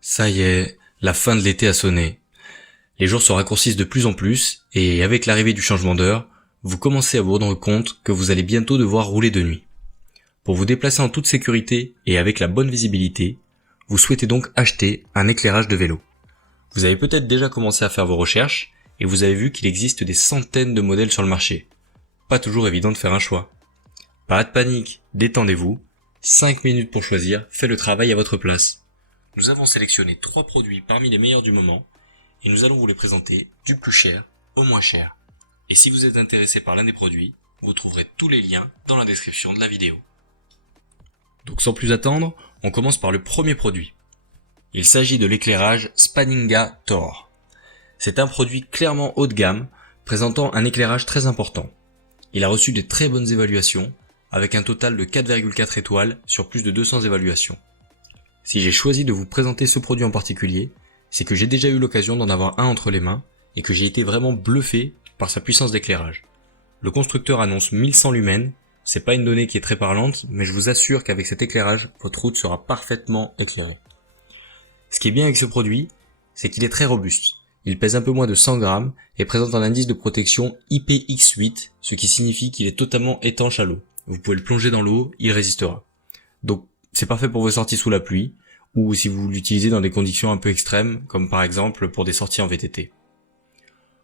Ça y est, la fin de l'été a sonné. Les jours se raccourcissent de plus en plus et avec l'arrivée du changement d'heure, vous commencez à vous rendre compte que vous allez bientôt devoir rouler de nuit. Pour vous déplacer en toute sécurité et avec la bonne visibilité, vous souhaitez donc acheter un éclairage de vélo. Vous avez peut-être déjà commencé à faire vos recherches et vous avez vu qu'il existe des centaines de modèles sur le marché. Pas toujours évident de faire un choix. Pas de panique, détendez-vous. 5 minutes pour choisir, fait le travail à votre place. Nous avons sélectionné 3 produits parmi les meilleurs du moment et nous allons vous les présenter du plus cher au moins cher. Et si vous êtes intéressé par l'un des produits, vous trouverez tous les liens dans la description de la vidéo. Donc sans plus attendre, on commence par le premier produit. Il s'agit de l'éclairage Spaninga Tor. C'est un produit clairement haut de gamme, présentant un éclairage très important. Il a reçu de très bonnes évaluations, avec un total de 4,4 étoiles sur plus de 200 évaluations. Si j'ai choisi de vous présenter ce produit en particulier, c'est que j'ai déjà eu l'occasion d'en avoir un entre les mains et que j'ai été vraiment bluffé par sa puissance d'éclairage. Le constructeur annonce 1100 lumens, c'est pas une donnée qui est très parlante, mais je vous assure qu'avec cet éclairage, votre route sera parfaitement éclairée. Ce qui est bien avec ce produit, c'est qu'il est très robuste. Il pèse un peu moins de 100 grammes et présente un indice de protection IPX8, ce qui signifie qu'il est totalement étanche à l'eau. Vous pouvez le plonger dans l'eau, il résistera. Donc c'est parfait pour vos sorties sous la pluie, ou si vous l'utilisez dans des conditions un peu extrêmes, comme par exemple pour des sorties en VTT.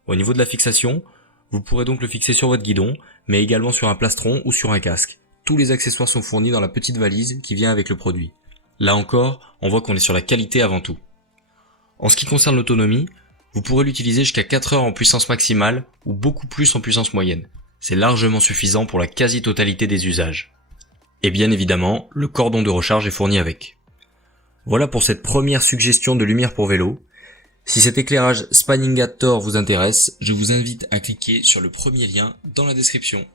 Au niveau de la fixation, vous pourrez donc le fixer sur votre guidon, mais également sur un plastron ou sur un casque. Tous les accessoires sont fournis dans la petite valise qui vient avec le produit. Là encore, on voit qu'on est sur la qualité avant tout. En ce qui concerne l'autonomie, vous pourrez l'utiliser jusqu'à 4 heures en puissance maximale ou beaucoup plus en puissance moyenne. C'est largement suffisant pour la quasi-totalité des usages. Et bien évidemment, le cordon de recharge est fourni avec. Voilà pour cette première suggestion de lumière pour vélo. Si cet éclairage Spaninga Tor vous intéresse, je vous invite à cliquer sur le premier lien dans la description.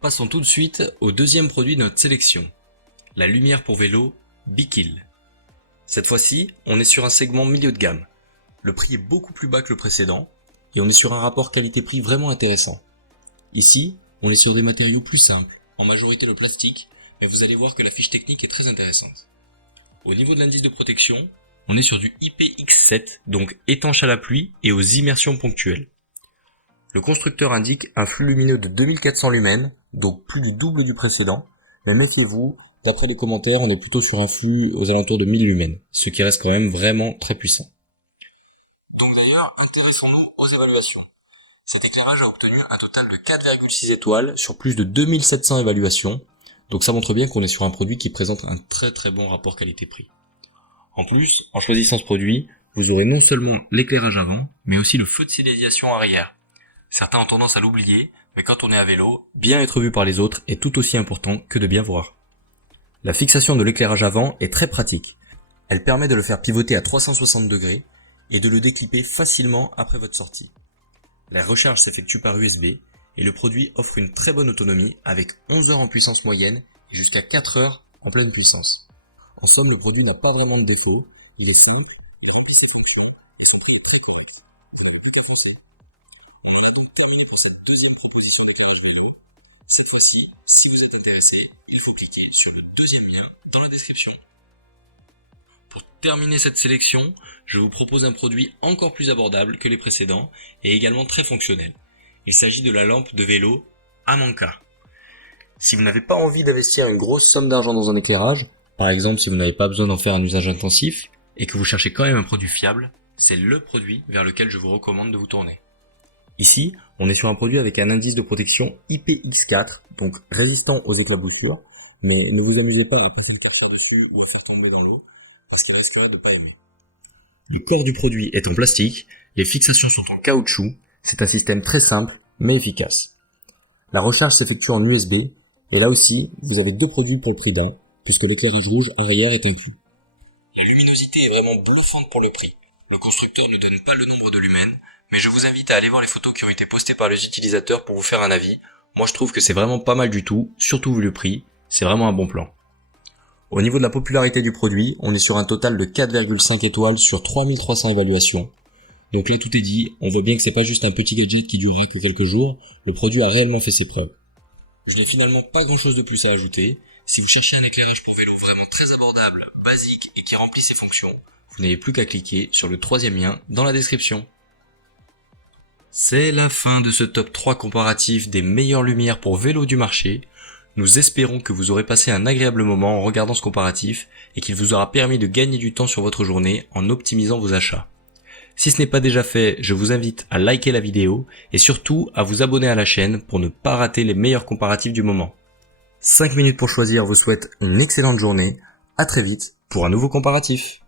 Passons tout de suite au deuxième produit de notre sélection, la lumière pour vélo Bikil. Cette fois-ci, on est sur un segment milieu de gamme. Le prix est beaucoup plus bas que le précédent et on est sur un rapport qualité-prix vraiment intéressant. Ici, on est sur des matériaux plus simples, en majorité le plastique, mais vous allez voir que la fiche technique est très intéressante. Au niveau de l'indice de protection, on est sur du IPX7, donc étanche à la pluie et aux immersions ponctuelles. Le constructeur indique un flux lumineux de 2400 lumens, donc plus du double du précédent, mais méfiez-vous, d'après les commentaires, on est plutôt sur un flux aux alentours de 1000 lumens, ce qui reste quand même vraiment très puissant. Donc d'ailleurs, intéressons-nous aux évaluations. Cet éclairage a obtenu un total de 4,6 étoiles sur plus de 2700 évaluations, donc ça montre bien qu'on est sur un produit qui présente un très bon rapport qualité-prix. En plus, en choisissant ce produit, vous aurez non seulement l'éclairage avant, mais aussi le feu de signalisation arrière. Certains ont tendance à l'oublier, mais quand on est à vélo, bien être vu par les autres est tout aussi important que de bien voir. La fixation de l'éclairage avant est très pratique. Elle permet de le faire pivoter à 360 degrés et de le déclipper facilement après votre sortie. La recharge s'effectue par USB et le produit offre une très bonne autonomie avec 11 heures en puissance moyenne et jusqu'à 4 heures en pleine puissance. En somme, le produit n'a pas vraiment de défaut, il est simple, c'est fonctionne, c'est très correct. On aurait donc terminé pour cette deuxième proposition d'éclairage vidéo. Cette fois-ci, si vous êtes intéressé, il faut cliquer sur le deuxième lien dans la description. Pour terminer cette sélection, je vous propose un produit encore plus abordable que les précédents et également très fonctionnel. Il s'agit de la lampe de vélo Amanka. Si vous n'avez pas envie d'investir une grosse somme d'argent dans un éclairage, par exemple si vous n'avez pas besoin d'en faire un usage intensif et que vous cherchez quand même un produit fiable, c'est le produit vers lequel je vous recommande de vous tourner. Ici, on est sur un produit avec un indice de protection IPX4, donc résistant aux éclaboussures, mais ne vous amusez pas à passer le café dessus ou à faire tomber dans l'eau, parce que risque-là de pas aimer. Le corps du produit est en plastique, les fixations sont en caoutchouc, c'est un système très simple mais efficace. La recharge s'effectue en USB, et là aussi, vous avez 2 produits pour le prix d'un, puisque l'éclairage rouge arrière est inclus. La luminosité est vraiment bluffante pour le prix. Le constructeur ne donne pas le nombre de lumens, mais je vous invite à aller voir les photos qui ont été postées par les utilisateurs pour vous faire un avis. Moi je trouve que c'est vraiment pas mal du tout, surtout vu le prix, c'est vraiment un bon plan. Au niveau de la popularité du produit, on est sur un total de 4,5 étoiles sur 3300 évaluations. Donc là tout est dit, on voit bien que c'est pas juste un petit gadget qui durera que quelques jours, le produit a réellement fait ses preuves. Je n'ai finalement pas grand chose de plus à ajouter. Si vous cherchez un éclairage pour vélo vraiment très abordable, abordable, basique et qui remplit ses fonctions, vous n'avez plus qu'à cliquer sur le troisième lien dans la description. C'est la fin de ce top 3 comparatif des meilleures lumières pour vélo du marché. Nous espérons que vous aurez passé un agréable moment en regardant ce comparatif et qu'il vous aura permis de gagner du temps sur votre journée en optimisant vos achats. Si ce n'est pas déjà fait, je vous invite à liker la vidéo et surtout à vous abonner à la chaîne pour ne pas rater les meilleurs comparatifs du moment. 5 minutes pour choisir vous souhaite une excellente journée. À très vite pour un nouveau comparatif.